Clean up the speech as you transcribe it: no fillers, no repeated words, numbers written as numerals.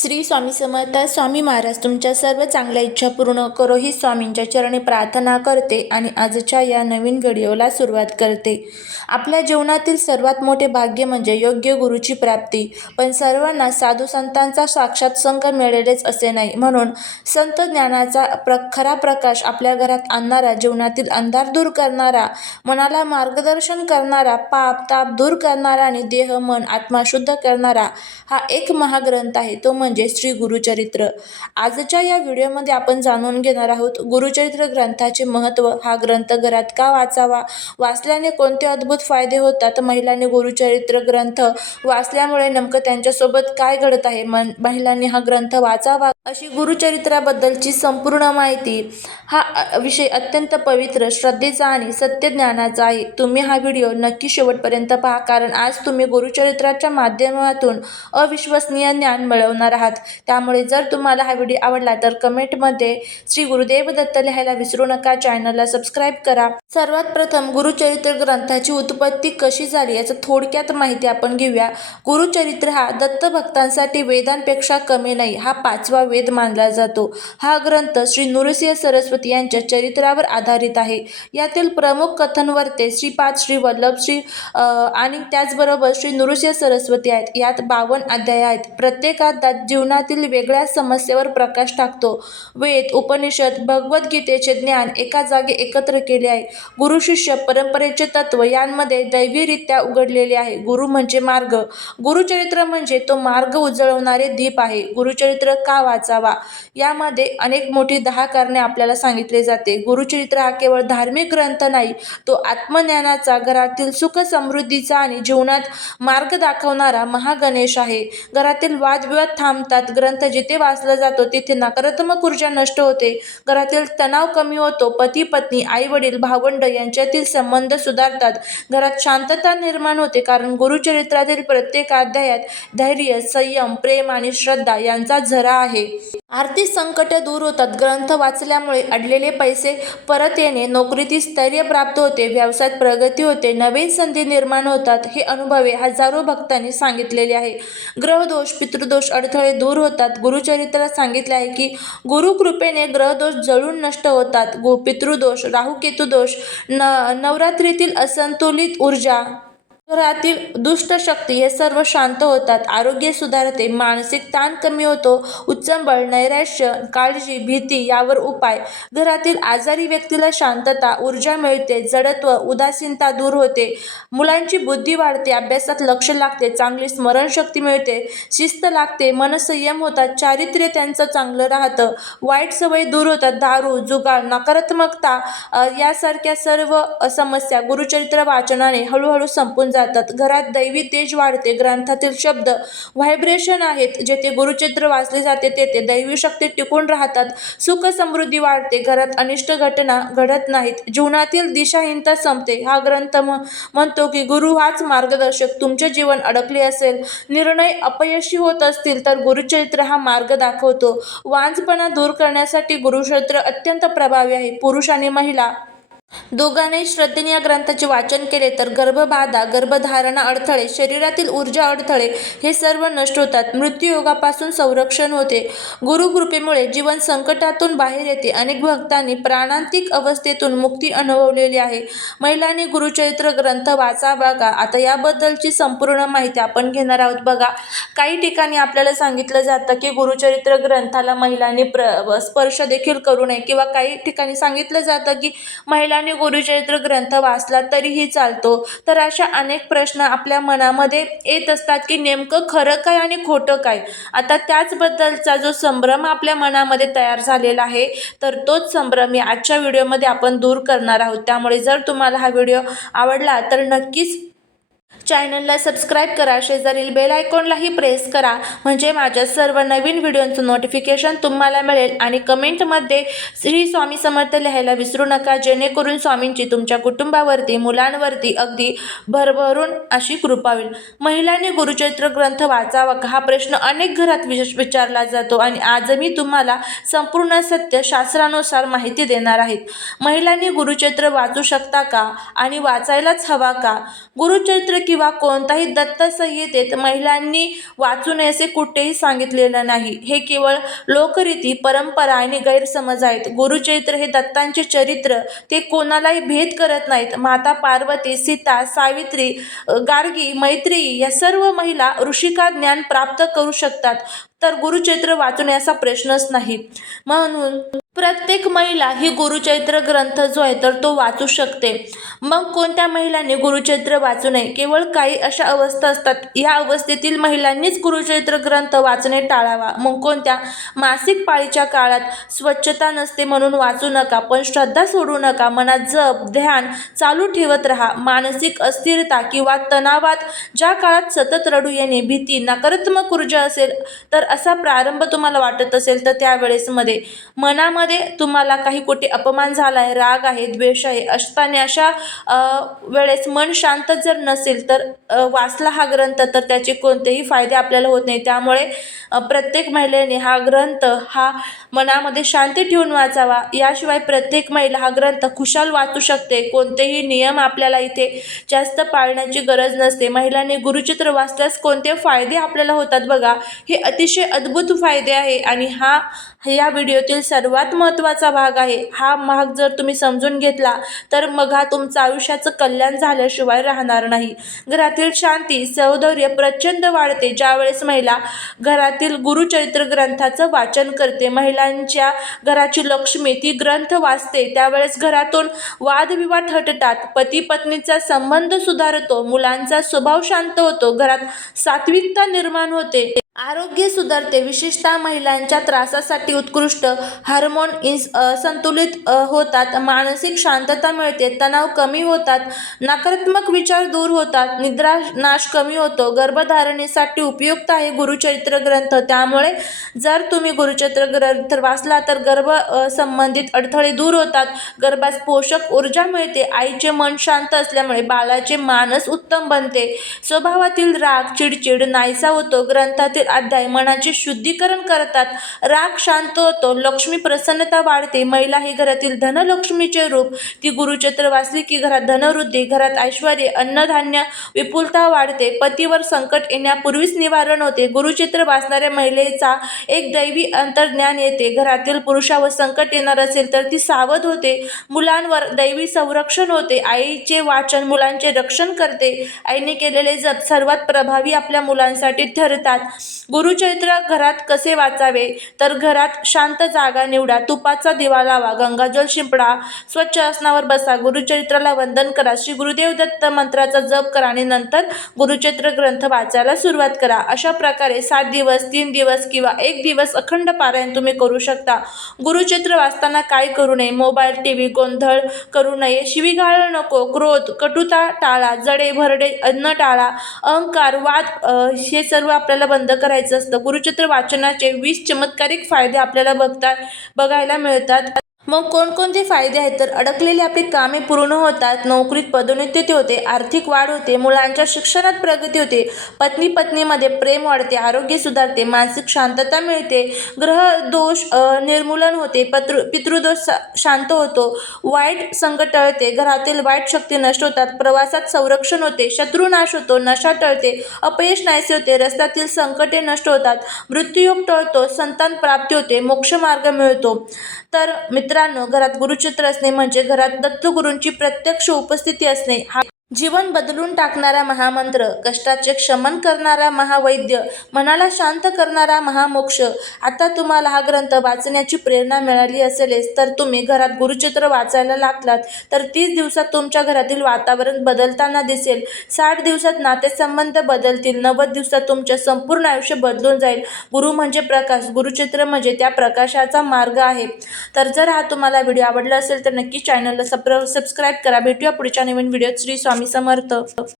श्री स्वामी समर्थ. स्वामी महाराज तुमच्या सर्व चांगल्या इच्छा पूर्ण करो ही स्वामींच्या चरणी प्रार्थना करते आणि आजच्या या नवीन व्हिडिओला सुरुवात करते. आपल्या जीवनातील सर्वात मोठे भाग्य म्हणजे योग्य गुरुची प्राप्ती. पण सर्वांना साधू संतांचा साक्षात संग मिळेलच असे नाही. म्हणून संत ज्ञानाचा खरा प्रकाश आपल्या घरात आणणारा, जीवनातील अंधार दूर करणारा, मनाला मार्गदर्शन करणारा, पाप ताप दूर करणारा आणि देह मन आत्मा शुद्ध करणारा हा एक महाग्रंथ आहे, तो म्हणजे श्री गुरुचरित्र. आजच्या या व्हिडिओमध्ये आपण जाणून घेणार आहोत गुरुचरित्र ग्रंथाचे महत्त्व, हा ग्रंथ घरात का वाचावा, वाचल्याने कोणते अद्भुत फायदे होतात, महिलांनी गुरुचरित्र ग्रंथ वाचल्यामुळे नेमकं त्यांच्यासोबत काय घडत आहे, महिलांनी हा ग्रंथ वाचावा, अशी गुरुचरित्राबद्दलची संपूर्ण माहिती. हा विषय अत्यंत पवित्र, श्रद्धेचा आणि सत्य ज्ञानाचा आहे. तुम्ही हा व्हिडिओ नक्की शेवटपर्यंत पहा, कारण आज तुम्ही गुरुचरित्राच्या माध्यमातून अविश्वसनीय ज्ञान मिळवणार आहात. त्यामुळे जर तुम्हाला हा व्हिडिओ आवडला तर कमेंटमध्ये श्री गुरुदेव दत्त लिहायला विसरू नका. चॅनलला सबस्क्राईब करा. सर्वात प्रथम गुरुचरित्र ग्रंथाची उत्पत्ती कशी झाली याचं थोडक्यात माहिती आपण घेऊया. गुरुचरित्र हा दत्तभक्तांसाठी वेदांपेक्षा कमी नाही, हा 5वा वेद मानला जातो. हा ग्रंथ श्री नृसिंह सरस्वती यांच्या चरित्रावर आधारित आहे. यातील प्रमुख कथनवर्ते श्रीपाद, श्री वल्लभ, आणि त्याचबरोबर श्री नृसिंह सरस्वती आहेत. यात 52 अध्याय आहेत. प्रत्येकात जीवनातील वेगळ्या समस्येवर प्रकाश टाकतो. वेद, उपनिषद, भगवद्गीतेचे ज्ञान एका जागी एकत्र केले आहे. गुरु शिष्य परंपरेचे तत्व यांमध्ये दैवीरित्या उघडलेले आहे. गुरु म्हणजे मार्ग. गुरुचरित्र म्हणजे तो मार्ग उजळवणारे दीप आहे. गुरुचरित्र का वाचावा, यामध्ये अनेक मोठी 10 कारणे आपल्याला सांगितले जाते. गुरुचरित्र हा केवळ धार्मिक ग्रंथ नाही, तो आत्मज्ञानाचा, घरातील सुख समृद्धीचा आणि जीवनात मार्ग दाखवणारा महागणेश आहे. घरातील वादविवाद थांबतात. ग्रंथ जिथे वाचला जातो तिथे नकारात्मक ऊर्जा नष्ट होते. घरातील तणाव कमी होतो. पती पत्नी, आई वडील, भावंड यांच्यातील संबंध सुधारतात. घरात शांतता निर्माण होते, कारण गुरुचरित्रातील प्रत्येक अध्यायात धैर्य, संयम, प्रेम आणि श्रद्धा यांचा झरा आहे. आर्थिक संकटे दूर होतात. ग्रंथ वाचल्यामुळे अडलेले पैसे परत येणे, नोकरीतील स्थैर्य प्राप्त होते, व्यवसायात प्रगती होते, नवीन संधी निर्माण होतात. हे अनुभवे हजारो भक्तांनी सांगितलेले आहे. ग्रहदोष, पितृदोष, अडथळे दूर होतात. गुरुचरित्रात सांगितले आहे की गुरुकृपेने ग्रहदोष जळून नष्ट होतात. पितृदोष, राहू-केतू दोष, नवरात्रीतील असंतुलित ऊर्जा, घरातील दुष्ट शक्ती हे सर्व शांत होतात. आरोग्य सुधारते, मानसिक ताण कमी होतो, उच्चंबळ, नैराश्य, काळजी, भीती यावर उपाय. घरातील आजारी व्यक्तीला शांतता, ऊर्जा मिळते, जडत्व, उदासीनता दूर होते, मुलांची बुद्धी वाढते, अभ्यासात लक्ष लागते, चांगली स्मरणशक्ती मिळते, शिस्त लागते, मनसंयम होतात, चारित्र्य त्यांचं चांगलं राहतं, वाईट सवयी दूर होतात, दारू, जुगार, नकारात्मकता यासारख्या सर्व समस्या गुरुचरित्र वाचनाने हळूहळू संपून जातात. घरात दैवी तेज वाढते. ग्रंथातील शब्द व्हायब्रेशन आहेत. जेथे गुरुचरित्र वाचले जाते तेथे दैवी शक्ती टिकून राहतात. सुख समृद्धी वाढते. घरात अनिष्ट घटना घडत नाहीत. जीवनातील दिशाहीनता संपते. हा ग्रंथ म्हणतो की गुरु हाच मार्गदर्शक. तुमचे जीवन अडकले असेल, निर्णय अपयशी होत असतील तर गुरुचरित्र हा मार्ग दाखवतो. वांझपणा दूर करण्यासाठी गुरुचरित्र अत्यंत प्रभावी आहे. पुरुष आणि महिला दोघांनाही श्रद्धेने या ग्रंथाचे वाचन केले तर गर्भबाधा, गर्भधारणा अडथळे, शरीरातील ऊर्जा अडथळे हे सर्व नष्ट होतात. मृत्यूयोगापासून संरक्षण होते. गुरुकृपेमुळे जीवन संकटातून बाहेर येते. अनेक भक्तांनी प्राणांतिक अवस्थेतून मुक्ती अनुभवलेली आहे. महिलांनी गुरुचरित्र ग्रंथ वाचावा का, आता याबद्दलची संपूर्ण माहिती आपण घेणार आहोत. बघा, काही ठिकाणी आपल्याला सांगितलं जातं की गुरुचरित्र ग्रंथाला महिलांनी स्पर्श देखील करू नये, किंवा काही ठिकाणी सांगितलं जातं की महिलांनी गुरुचरित्र ग्रंथ वाचला तरीही चालतो. तर अशा अनेक प्रश्न आपल्या मनामध्ये येत असतात की नेमकं खरं काय आणि खोटं काय. आता त्याचबद्दलचा जो संभ्रम आपल्या मनामध्ये तयार झालेला आहे, तर तोच संभ्रम या आजच्या व्हिडिओमध्ये आपण दूर करणार आहोत. त्यामुळे जर तुम्हाला हा व्हिडिओ आवडला तर नक्कीच चॅनलला सबस्क्राईब करा, शेजारील बेल आयकॉनलाही प्रेस करा, म्हणजे माझ्या सर्व नवीन व्हिडिओचं नोटिफिकेशन तुम्हाला मिळेल. आणि कमेंटमध्ये श्री स्वामी समर्थ लिहायला विसरू नका, जेणेकरून स्वामींची तुमच्या कुटुंबावरती, मुलांवरती अगदी भरभरून अशी कृपा होईल. महिलांनी गुरुचरित्र ग्रंथ वाचावा का, हा प्रश्न अनेक घरात विचारला जातो आणि आज मी तुम्हाला संपूर्ण सत्य शास्त्रानुसार माहिती देणार आहेत. महिलांनी गुरुचरित्र वाचू शकता का आणि वाचायलाच हवा का? गुरुचरित्र किंवा किंवा कोणताही दत्त संहितेत महिलांनी वाचू नये असे कुठेही सांगितलेलं नाही. हे केवळ लोकरीती, परंपरा आणि गैरसमज आहेत. गुरुचरित्र हे दत्तांचे चरित्र. ते कोणालाही भेद करत नाहीत. माता पार्वती, सीता, सावित्री, गार्गी, मैत्रेयी या सर्व महिला ऋषिका ज्ञान प्राप्त करू शकतात. तर गुरुचरित्र वाचू नये असा प्रश्नच नाही. म्हणून प्रत्येक महिला ही गुरुचरित्र ग्रंथ जो आहे तर तो वाचू शकते. मग कोणत्या महिलांनी गुरुचरित्र वाचू नये? केवळ काही अशा अवस्था असतात, या अवस्थेतील महिलांनीच गुरुचरित्र ग्रंथ वाचणे टाळावा. मग कोणत्या? मासिक पाळीच्या काळात स्वच्छता नसते म्हणून वाचू नका, पण श्रद्धा सोडू नका. मनात जप, ध्यान चालू ठेवत राहा. मानसिक अस्थिरता किंवा तणावात ज्या काळात सतत रडू येणे, भीती, नकारात्मक ऊर्जा असेल, तर असा प्रारंभ तुम्हाला वाटत असेल तर त्यावेळेस मनामध्ये तुम्हाला काही कुठे अपमान झाला आहे, राग आहे, द्वेष आहे असताना अशा वेळेस मन शांत जर नसेल तर वाचला हा ग्रंथ तर त्याचे कोणतेही फायदे आपल्याला होत नाही. त्यामुळे प्रत्येक महिलेने हा ग्रंथ हा मनामध्ये शांती ठेवून वाचावा. याशिवाय प्रत्येक महिला हा ग्रंथ खुशाल वाचू शकते. कोणतेही नियम आपल्याला इथे जास्त पाळण्याची गरज नसते. महिलांनी गुरुचरित्र वाचल्यास कोणते फायदे आपल्याला होतात बघा, हे अतिशय अद्भुत फायदे आहे आणि या व्हिडिओतील सर्वात महत्त्वाचा भाग आहे. हा भाग जर तुम्ही समजून घेतला तर मग हा तुमचं आयुष्याचं कल्याण झाल्याशिवाय राहणार नाही. घरातील शांती, सौंदर्य प्रचंड वाढते ज्यावेळेस महिला घरातील गुरुचरित्र ग्रंथाचं वाचन करते. महिलांच्या घराची लक्ष्मी ती ग्रंथ वाचते त्यावेळेस घरातून वादविवाद हटतात, पती पत्नीचा संबंध सुधारतो, मुलांचा स्वभाव शांत होतो, घरात सात्विकता निर्माण होते, आरोग्य सुधारते. विशेषतः महिलांच्या त्रासासाठी उत्कृष्ट हार्मोन संतुलित होतात, मानसिक शांतता मिळते, तणाव कमी होतात, नकारात्मक विचार दूर होतात, निद्रा नाश कमी होतो. गर्भधारणेसाठी उपयुक्त आहे गुरुचरित्र ग्रंथ. त्यामुळे जर तुम्ही गुरुचरित्र ग्रंथ वाचला तर गर्भ संबंधित अडथळे दूर होतात, गर्भास पोषक ऊर्जा मिळते, आईचे मन शांत असल्यामुळे बाळाचे मानस उत्तम बनते, स्वभावातील राग, चिडचिड नाहीसा होतो. ग्रंथातील अध्याय मनाचे शुद्धीकरण करतात, राग शांत होतो, लक्ष्मी प्रसन्नता वाढते. महिला ही घरातील धनलक्ष्मीचे रूप. ती गुरुचरित्र वाचली की घरात धनवृद्धी, घरात ऐश्वर्य, अन्नधान्य, विपुलता वाढते, पतीवर संकट येण्यापूर्वीच निवारण होते. गुरुचरित्र वाचणाऱ्या महिलेचा एक दैवी अंतर्ज्ञान येते. घरातील पुरुषावर संकट येणार असेल तर ती सावध होते. मुलांवर दैवी संरक्षण होते. आईचे वाचन मुलांचे रक्षण करते. आईने केलेले जप सर्वात प्रभावी आपल्या मुलांसाठी ठरतात. गुरुचरित्र घरात कसे वाचावे? तर घरात शांत जागा निवडा, तुपाचा दिवा लावा, गंगाजल शिंपडा, स्वच्छ आसनावर बसा, गुरुचरित्राला वंदन करा, श्री गुरुदेव दत्त मंत्राचा जप करा आणि नंतर गुरुचरित्र ग्रंथ वाचायला सुरुवात करा. अशा प्रकारे 7 दिवस, 3 दिवस किंवा 1 दिवस अखंड पारायण तुम्ही करू शकता. गुरुचरित्र वाचताना काय करू नये? मोबाईल, टीव्ही, गोंधळ करू नये, शिवीगाळ नको, क्रोध, कटुता टाळा, जडे भरडे अन्न टाळा, अहंकार, वाद हे सर्व आपल्याला बंद करायचं असतं. गुरुचरित्र वाचनाचे 20 चमत्कारिक फायदे आपल्याला बघायला मिळतात. मग कोणकोणते फायदे आहेत? तर अडकलेली आपली कामे पूर्ण होतात, नोकरीत पदोन्नती होते, आर्थिक वाढ होते, मुलांच्या शिक्षणात प्रगती होते, पत्नीमध्ये प्रेम वाढते, आरोग्य सुधारते, मानसिक शांतता मिळते, ग्रह दोष निर्मूलन होते, पितृदोष शांत होतो, वाईट संकट टळते, घरातील वाईट शक्ती नष्ट होतात, प्रवासात संरक्षण होते, शत्रू नाश होतो, नशा टळते, अपयश नाहीसे होते, रस्त्यातील संकटे नष्ट होतात, मृत्यूयोग टळतो, संतान प्राप्ती होते, मोक्षमार्ग मिळतो. तर मित्रांनो, घरात गुरुचरित्र असणे म्हणजे घरात दत्तगुरूंची प्रत्यक्ष उपस्थिती असणे. हा जीवन बदलून टाकणारा महामंत्र, कष्टाचे शमन करणारा महावैद्य, मनाला शांत करणारा महामोक्ष. आता तुम्हाला हा ग्रंथ वाचण्याची प्रेरणा मिळाली असेलच तर तुम्ही घरात गुरुचरित्र वाचायला लागलात तर 30 दिवसात तुमच्या घरातील वातावरण बदलताना दिसेल. 60 दिवसात नातेसंबंध बदलतील, 90 दिवसात तुमचे संपूर्ण आयुष्य बदलून जाईल. गुरु म्हणजे प्रकाश, गुरुचरित्र म्हणजे त्या प्रकाशाचा मार्ग आहे. तर जर हा तुम्हाला व्हिडिओ आवडला असेल तर नक्की चॅनलला सबस्क्राईब करा. भेटूया पुढच्या नवीन व्हिडिओत. श्री स्वामी समर्थ.